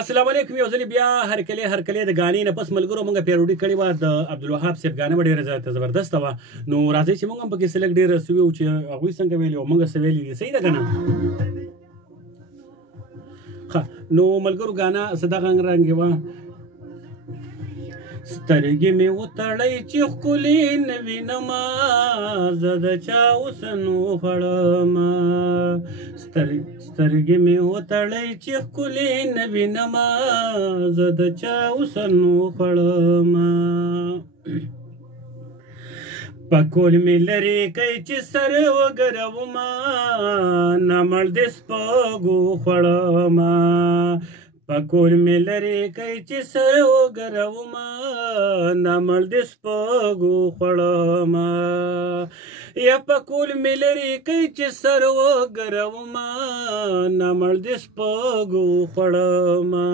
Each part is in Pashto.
अस्सलाम वालेकुम यो ځلې بیا هر کله د غانې نه پس ملګرو مونږه پیروډي کړې و د عبدالوهاب صاحب غانې ډېره زبردست و نو راځي چې مونږ هم پکې سلیکټ ډېر سوي چې هغه څنګه ویلي او مونږ سویلي دي صحیح ده کنه نو ملګرو غانا صدا رنګ و سترګې مې وتړی چې ښکلې نه وینمه زه د چا اوسنو خړمه سترګې مې وتړی چې ښکلې نه وینمه زه د چا اوسنو خړمه پکول مې لرې کوي چې سر وګرومه نمړ دې سپږو خړمه پکول مې لرې کوي چې سر وګرومه نمړ دې سپږو خړمه یا پکول مې لرې کوي چې سر وګرومه نمړ دې سپږو خړمه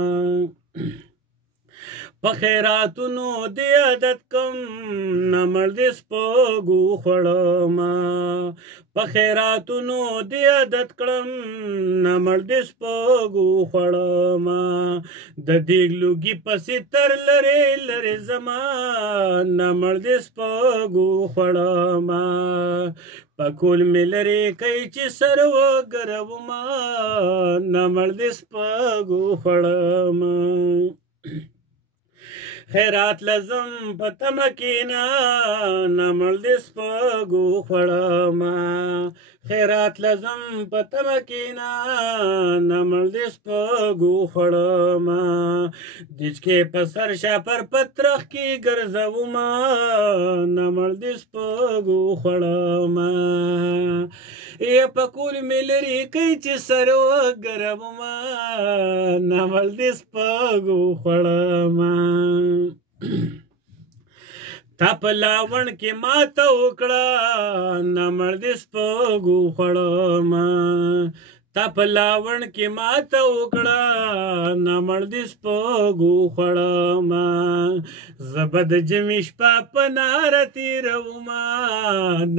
په خیراتونو دې عادت کم نمړ دې سپږو خړمه په خیراتونو دې عادت کړم نمړ دې سپږو خړمه د دیګ لوګي پسې تر لرې لرې زما نمړ دې سپږو خړمه پکول مې لرې کوي چې سر وګرومه نمړ دې سپږو خړمه خیرات لازم پتم کینا نمړ دې سپږو خړمه خیرات لازم پتم کینا نمړ دې سپږو خړمه دچکې په سر شاپر پترخ کې ګرځومه نمړ دې سپږو خړمه یا پکول مې لرې کوي چې سر وګرومه نمړ دې سپږو خړمه تا په لاوڼ کې ماته وکړه نمړ دې سپږو خړمه تا په لاوڼ کې ماته وکړه نمړ دې سپږو خړمه زه به د جمعې شپه په ناره تېرومه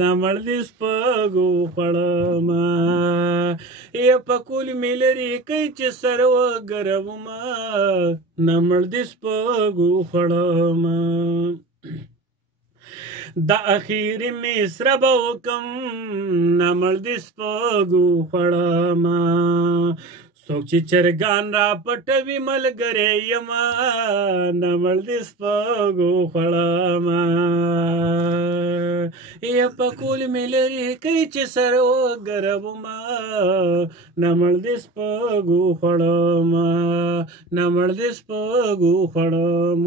نمړ دې سپږو خړمه یا پکول مې لرې کوي چې سر وګرومه نمړ دې سپږو خړمه د اخیرې مې سره به وکم نمړ دې سپږو خړمه څوک چې چرګان را پټوي ملګری یمه نمړ دې سپږو خړمه یا پکول مې لرې کوي چې سر وګرومه نمړ دې سپږو خړمه نمړ دې سپږو خړمه